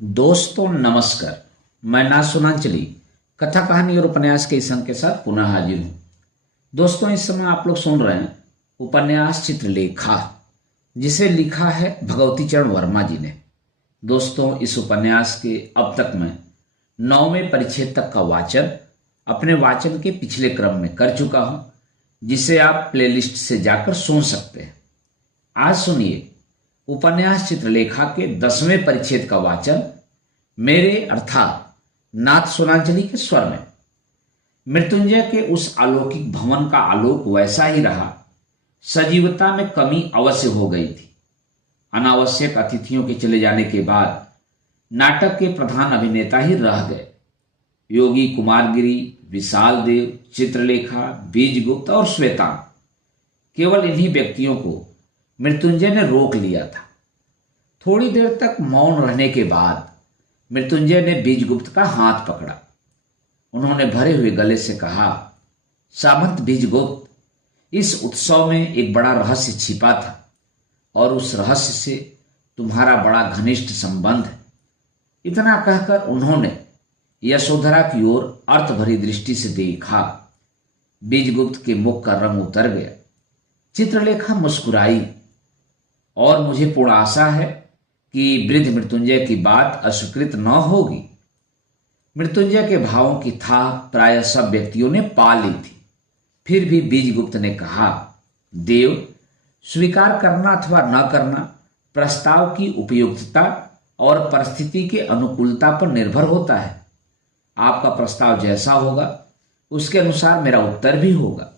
दोस्तों नमस्कार। मैं ना सुनांचली कथा कहानी और उपन्यास के इस अंक के साथ पुनः हाजिर हूँ। दोस्तों इस समय आप लोग सुन रहे हैं उपन्यास चित्रलेखा, जिसे लिखा है भगवती चरण वर्मा जी ने। दोस्तों इस उपन्यास के अब तक मैं 9वें परिच्छेद तक का वाचन अपने वाचन के पिछले क्रम में कर चुका हूँ, जिसे आप प्लेलिस्ट से जाकर सुन सकते हैं। आज सुनिए उपन्यास चित्रलेखा के 10वें परिच्छेद का वाचन मेरे अर्थात नाथ सुनांचली के स्वर में। मृत्युंजय के उस अलौकिक भवन का आलोक वैसा ही रहा। सजीवता में कमी अवश्य हो गई थी। अनावश्यक अतिथियों के चले जाने के बाद नाटक के प्रधान अभिनेता ही रह गए। योगी कुमारगिरी, विशाल देव, चित्रलेखा, बीजगुप्त और श्वेता, केवल इन्हीं व्यक्तियों को मृत्युंजय ने रोक लिया था। थोड़ी देर तक मौन रहने के बाद मृत्युंजय ने बीजगुप्त का हाथ पकड़ा। उन्होंने भरे हुए गले से कहा, सामंत बीजगुप्त, इस उत्सव में एक बड़ा रहस्य छिपा था और उस रहस्य से तुम्हारा बड़ा घनिष्ठ संबंध है। इतना कहकर उन्होंने यशोधरा की ओर अर्थ भरी दृष्टि से देखा। बीजगुप्त के मुख का रंग उतर गया। चित्रलेखा मुस्कुराई, और मुझे पूर्ण आशा है कि वृद्ध मृत्युंजय की बात अस्वीकृत न होगी। मृत्युंजय के भावों की था प्राय सब व्यक्तियों ने पा ली थी। फिर भी बीजगुप्त ने कहा, देव, स्वीकार करना अथवा न करना प्रस्ताव की उपयुक्तता और परिस्थिति के अनुकूलता पर निर्भर होता है। आपका प्रस्ताव जैसा होगा उसके अनुसार मेरा उत्तर भी होगा।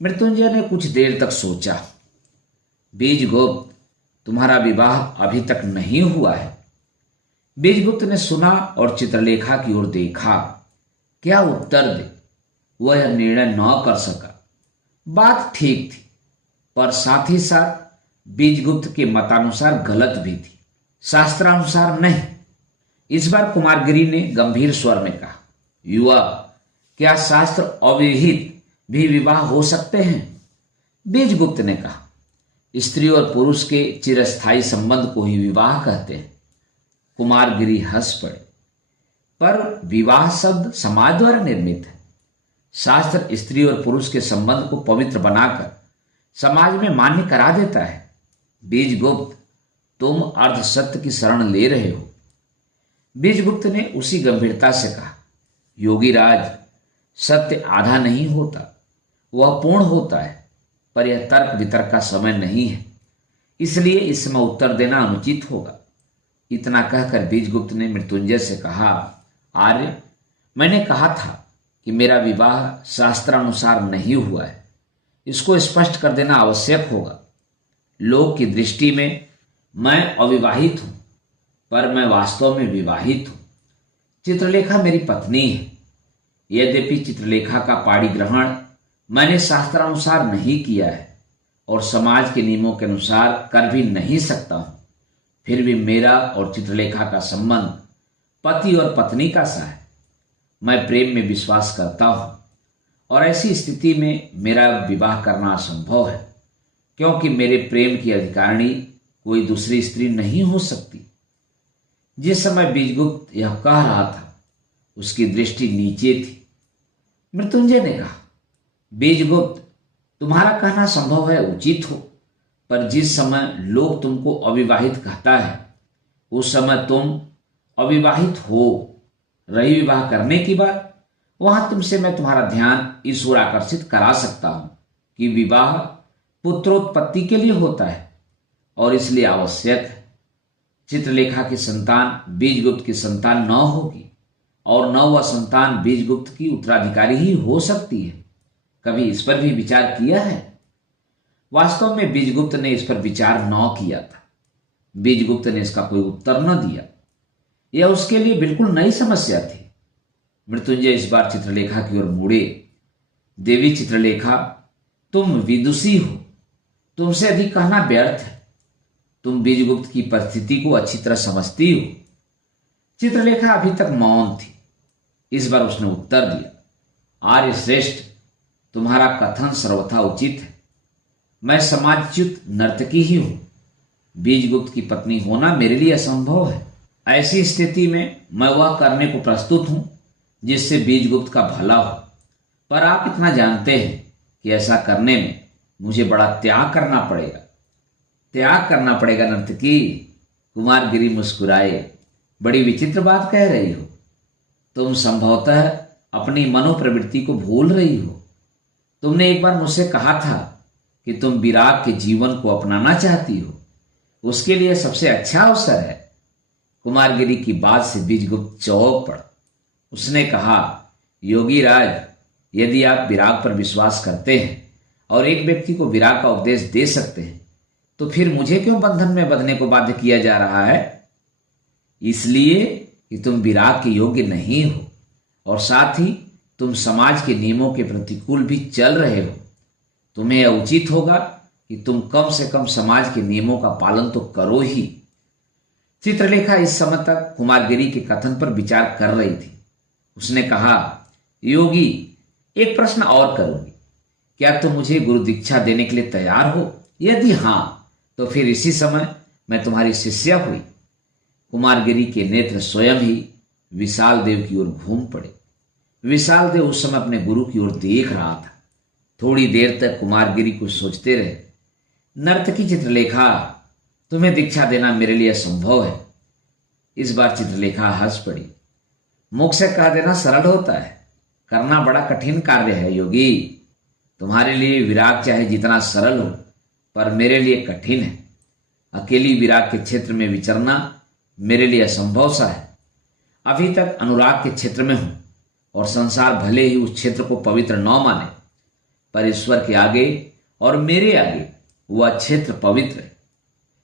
मृत्युंजय ने कुछ देर तक सोचा। बीजगुप्त, तुम्हारा विवाह अभी तक नहीं हुआ है। बीजगुप्त ने सुना और चित्रलेखा की ओर देखा। क्या उत्तर दे, वह निर्णय न कर सका। बात ठीक थी, पर साथ ही साथ बीजगुप्त के मतानुसार गलत भी थी, शास्त्रानुसार नहीं। इस बार कुमारगिरी ने गंभीर स्वर में कहा, युवा, क्या शास्त्र अविहित भी विवाह हो सकते हैं? बीजगुप्त ने कहा, स्त्री और पुरुष के चिरस्थायी संबंध को ही विवाह कहते हैं। कुमारगिरी हंस पड़े, पर विवाह शब्द समाज द्वारा निर्मित है। शास्त्र स्त्री और पुरुष के संबंध को पवित्र बनाकर समाज में मान्य करा देता है। बीजगुप्त, तुम अर्ध सत्य की शरण ले रहे हो। बीजगुप्त ने उसी गंभीरता से कहा, योगीराज, सत्य आधा नहीं होता, वह पूर्ण होता है, पर यह तर्क वितर्क का समय नहीं है, इसलिए इस समय उत्तर देना अनुचित होगा। इतना कहकर बीजगुप्त ने मृत्युंजय से कहा, आर्य, मैंने कहा था कि मेरा विवाह शास्त्रानुसार नहीं हुआ है। इसको स्पष्ट कर देना आवश्यक होगा। लोक की दृष्टि में मैं अविवाहित हूं, पर मैं वास्तव में विवाहित हूं। चित्रलेखा मेरी पत्नी है। यद्यपि चित्रलेखा का पाणी ग्रहण मैंने शास्त्रानुसार नहीं किया है और समाज के नियमों के अनुसार कर भी नहीं सकता हूं, फिर भी मेरा और चित्रलेखा का संबंध पति और पत्नी का सा है। मैं प्रेम में विश्वास करता हूं और ऐसी स्थिति में मेरा विवाह करना असंभव है, क्योंकि मेरे प्रेम की अधिकारिणी कोई दूसरी स्त्री नहीं हो सकती। जिस समय बीजगुप्त यह कह रहा था उसकी दृष्टि नीचे थी। मृत्युंजय ने कहा, बीजगुप्त, तुम्हारा कहना संभव है उचित हो, पर जिस समय लोग तुमको अविवाहित कहता है उस समय तुम अविवाहित हो। रही विवाह करने की बात, वहां तुमसे मैं तुम्हारा ध्यान इस ओर आकर्षित करा सकता हूं कि विवाह पुत्रोत्पत्ति के लिए होता है और इसलिए आवश्यक है। चित्रलेखा की संतान बीजगुप्त की संतान न होगी और न वह संतान बीजगुप्त की उत्तराधिकारी ही हो सकती है। कभी इस पर भी विचार किया है? वास्तव में बीजगुप्त ने इस पर विचार न किया था। बीजगुप्त ने इसका कोई उत्तर न दिया। यह उसके लिए बिल्कुल नई समस्या थी। मृत्युंजय इस बार चित्रलेखा की ओर मुड़े। देवी चित्रलेखा, तुम विदुषी हो, तुमसे अधिक कहना व्यर्थ है। तुम बीजगुप्त की परिस्थिति को अच्छी तरह समझती हो। चित्रलेखा अभी तक मौन थी। इस बार उसने उत्तर दिया, आर्य श्रेष्ठ, तुम्हारा कथन सर्वथा उचित है। मैं समाजच्युत नर्तकी ही हूं। बीजगुप्त की पत्नी होना मेरे लिए असंभव है। ऐसी स्थिति में मैं वह करने को प्रस्तुत हूं जिससे बीजगुप्त का भला हो, पर आप इतना जानते हैं कि ऐसा करने में मुझे बड़ा त्याग करना पड़ेगा। त्याग करना पड़ेगा नर्तकी? कुमारगिरी मुस्कुराए। बड़ी विचित्र बात कह रही हो। तुम संभवतः अपनी मनोप्रवृत्ति को भूल रही हो। तुमने एक बार मुझसे कहा था कि तुम विराग के जीवन को अपनाना चाहती हो, उसके लिए सबसे अच्छा अवसर है। कुमारगिरी की बात से बीजगुप्त चौंक पड़ा। उसने कहा, योगी राज, यदि आप विराग पर विश्वास करते हैं और एक व्यक्ति को विराग का उपदेश दे सकते हैं, तो फिर मुझे क्यों बंधन में बंधने को बाध्य किया जा रहा है? इसलिए कि तुम विराग के योग्य नहीं हो और साथ ही तुम समाज के नियमों के प्रतिकूल भी चल रहे हो। तुम्हें यह उचित होगा कि तुम कम से कम समाज के नियमों का पालन तो करो ही। चित्रलेखा इस समय तक कुमारगिरी के कथन पर विचार कर रही थी। उसने कहा, योगी, एक प्रश्न और करूंगी। क्या तुम मुझे गुरु दीक्षा देने के लिए तैयार हो? यदि हां, तो फिर इसी समय मैं तुम्हारी शिष्या हुई। कुमारगिरी के नेत्र स्वयं ही विशाल देव की ओर घूम पड़े। विशाल देव उस समय अपने गुरु की ओर देख रहा था। थोड़ी देर तक कुमारगिरी को सोचते रहे। नर्तकी चित्रलेखा, तुम्हें दीक्षा देना मेरे लिए असंभव है। इस बार चित्रलेखा हंस पड़ी। मुख से कह देना सरल होता है, करना बड़ा कठिन कार्य है योगी। तुम्हारे लिए विराग चाहे जितना सरल हो, पर मेरे लिए कठिन है। अकेली विराग के क्षेत्र में विचरना मेरे लिए असंभव सा है। अभी तक अनुराग के क्षेत्र में हूं और संसार भले ही उस क्षेत्र को पवित्र न माने, पर ईश्वर के आगे और मेरे आगे वह क्षेत्र पवित्र है।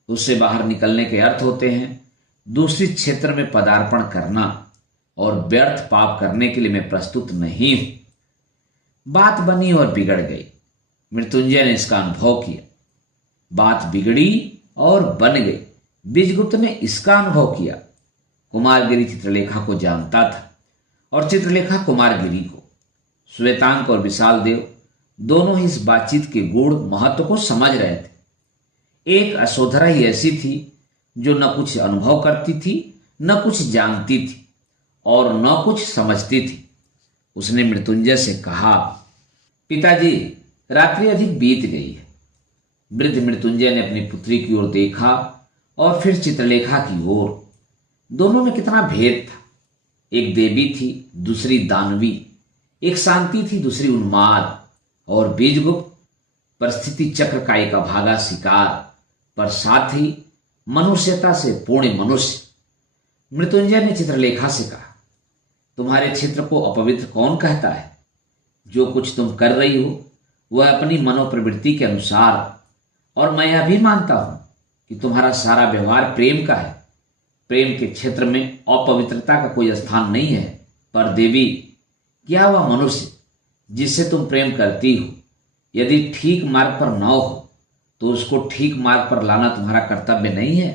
उससे बाहर निकलने के अर्थ होते हैं दूसरी क्षेत्र में पदार्पण करना, और व्यर्थ पाप करने के लिए मैं प्रस्तुत नहीं हूं। बात बनी और बिगड़ गई। मृत्युंजय ने इसका अनुभव किया। बात बिगड़ी और बन गई। बीजगुप्त ने इसका अनुभव किया। कुमारगिरी चित्रलेखा को जानता था और चित्रलेखा कुमारगिरी को। श्वेतांक और विशाल देव दोनों ही इस बातचीत के गूढ़ महत्व को समझ रहे थे। एक यशोधरा ही ऐसी थी जो न कुछ अनुभव करती थी, न कुछ जानती थी और न कुछ समझती थी। उसने मृत्युंजय से कहा, पिताजी, रात्रि अधिक बीत गई है। वृद्ध मृत्युंजय ने अपनी पुत्री की ओर देखा और फिर चित्रलेखा की ओर। दोनों में कितना भेद था। एक देवी थी, दूसरी दानवी। एक शांति थी, दूसरी उन्माद। और बीजगुप्त परिस्थिति चक्र का एक अभागा शिकार, पर साथ ही मनुष्यता से पूर्ण मनुष्य। मृत्युंजय ने चित्रलेखा से कहा, तुम्हारे क्षेत्र को अपवित्र कौन कहता है? जो कुछ तुम कर रही हो वह अपनी मनोप्रवृत्ति के अनुसार, और मैं यह भी मानता हूं कि तुम्हारा सारा व्यवहार प्रेम का है। प्रेम के क्षेत्र में अपवित्रता का कोई स्थान नहीं है। पर देवी, क्या वह मनुष्य जिससे तुम प्रेम करती हो यदि ठीक मार्ग पर न हो, तो उसको ठीक मार्ग पर लाना तुम्हारा कर्तव्य नहीं है?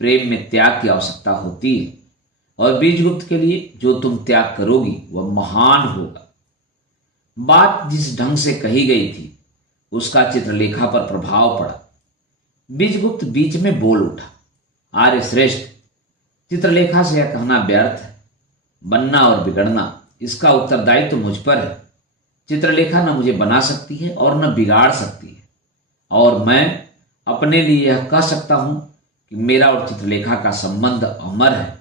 प्रेम में त्याग की आवश्यकता होती है, और बीजगुप्त के लिए जो तुम त्याग करोगी वह महान होगा। बात जिस ढंग से कही गई थी उसका चित्रलेखा पर प्रभाव पड़ा। बीजगुप्त बीच में बोल उठा, आर्य श्रेष्ठ, चित्रलेखा से यह कहना व्यर्थ है। बनना और बिगड़ना, इसका उत्तरदायित्व तो मुझ पर है। चित्रलेखा न मुझे बना सकती है और न बिगाड़ सकती है, और मैं अपने लिए यह कह सकता हूं कि मेरा और चित्रलेखा का संबंध अमर है।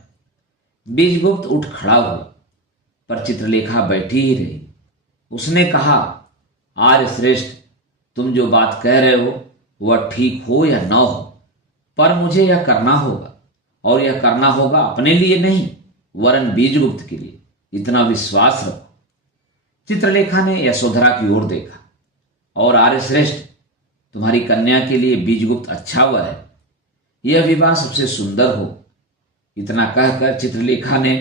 बीजगुप्त उठ खड़ा हुआ, पर चित्रलेखा बैठी ही रही। उसने कहा, आर्य श्रेष्ठ, तुम जो बात कह रहे हो वह ठीक हो या न हो, पर मुझे यह करना होगा, और यह करना होगा अपने लिए नहीं वरन बीजगुप्त के लिए। इतना विश्वास रखो। चित्रलेखा ने यशोधरा की ओर देखा, और आर्य श्रेष्ठ, तुम्हारी कन्या के लिए बीजगुप्त अच्छा हुआ है। यह विवाह सबसे सुंदर हो। इतना कहकर चित्रलेखा ने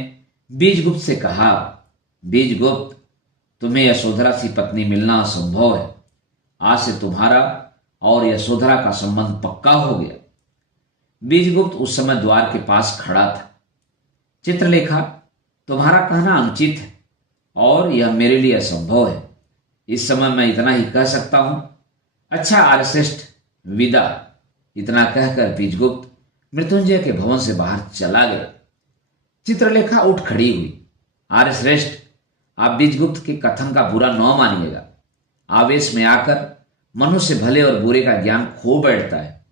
बीजगुप्त से कहा, बीजगुप्त, तुम्हें यशोधरा सी पत्नी मिलना असंभव है। आज से तुम्हारा और यशोधरा का संबंध पक्का हो गया। बीजगुप्त उस समय द्वार के पास खड़ा था। चित्रलेखा, तुम्हारा कहना अनुचित है और यह मेरे लिए असंभव है। इस समय मैं इतना ही कह सकता हूं। अच्छा आर्यश्रेष्ठ, विदा। इतना कहकर बीजगुप्त मृत्युंजय के भवन से बाहर चला गया। चित्रलेखा उठ खड़ी हुई। आर्य श्रेष्ठ, आप बीजगुप्त के कथन का बुरा न मानिएगा। आवेश में आकर मनुष्य भले और बुरे का ज्ञान खो बैठता है।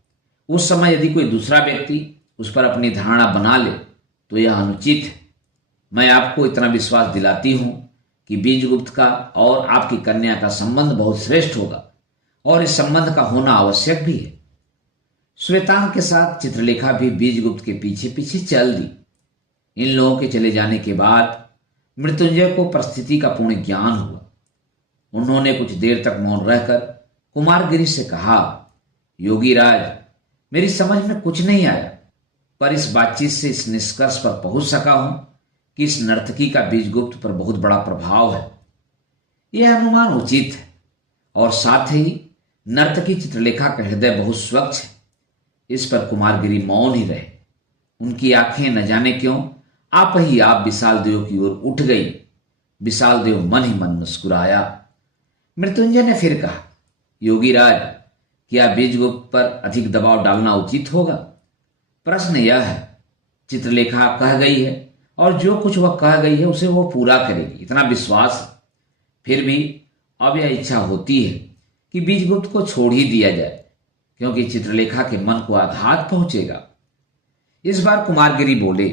उस समय यदि कोई दूसरा व्यक्ति उस पर अपनी धारणा बना ले तो यह अनुचित है। मैं आपको इतना विश्वास दिलाती हूं कि बीजगुप्त का और आपकी कन्या का संबंध बहुत श्रेष्ठ होगा और इस संबंध का होना आवश्यक भी है। श्वेतांग के साथ चित्रलेखा भी बीजगुप्त के पीछे पीछे चल दी। इन लोगों के चले जाने के बाद मृत्युंजय को परिस्थिति का पूर्ण ज्ञान हुआ। उन्होंने कुछ देर तक मौन रहकर कुमारगिरी से कहा, योगी राज, मेरी समझ में कुछ नहीं आया, पर इस बातचीत से इस निष्कर्ष पर पहुंच सका हूं कि इस नर्तकी का बीजगुप्त पर बहुत बड़ा प्रभाव है। यह अनुमान उचित है और साथ ही नर्तकी चित्रलेखा का हृदय बहुत स्वच्छ है। इस पर कुमारगिरी मौन ही रहे। उनकी आंखें न जाने क्यों आप ही आप विशाल देव की ओर उठ गई। विशाल देव मन ही मन मुस्कुराया। मृत्युंजय ने फिर कहा, योगी राज, क्या बीजगुप्त पर अधिक दबाव डालना उचित होगा? प्रश्न यह है, चित्रलेखा कह गई है और जो कुछ वह कह गई है उसे वो पूरा करेगी, इतना विश्वास है। फिर भी अब यह इच्छा होती है कि बीजगुप्त को छोड़ ही दिया जाए, क्योंकि चित्रलेखा के मन को आघात पहुंचेगा। इस बार कुमारगिरी बोले,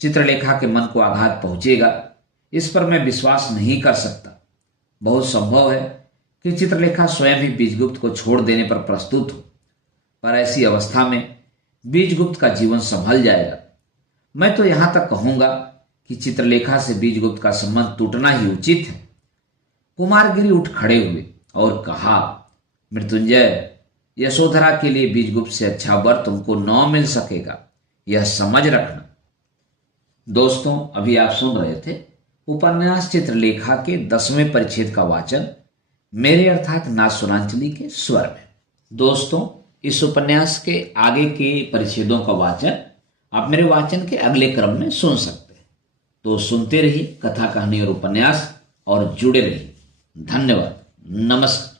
चित्रलेखा के मन को आघात पहुंचेगा, इस पर मैं विश्वास नहीं कर सकता। बहुत संभव है कि चित्रलेखा स्वयं ही बीजगुप्त को छोड़ देने पर प्रस्तुत हो, पर ऐसी अवस्था में बीजगुप्त का जीवन संभल जाएगा। मैं तो यहां तक कहूंगा कि चित्रलेखा से बीजगुप्त का संबंध टूटना ही उचित है। कुमारगिरी उठ खड़े हुए और कहा, मृत्युंजय, यशोधरा के लिए बीजगुप्त से अच्छा वर तुमको न मिल सकेगा, यह समझ रखना। दोस्तों, अभी आप सुन रहे थे उपन्यास चित्रलेखा के 10वें परिच्छेद का वाचन मेरे अर्थात नासुरांचली के स्वर में। दोस्तों, इस उपन्यास के आगे के परिच्छेदों का वाचन आप मेरे वाचन के अगले क्रम में सुन सकते हैं। तो सुनते रहिए कथा, कहानी और उपन्यास और जुड़े रहिए। धन्यवाद। नमस्कार।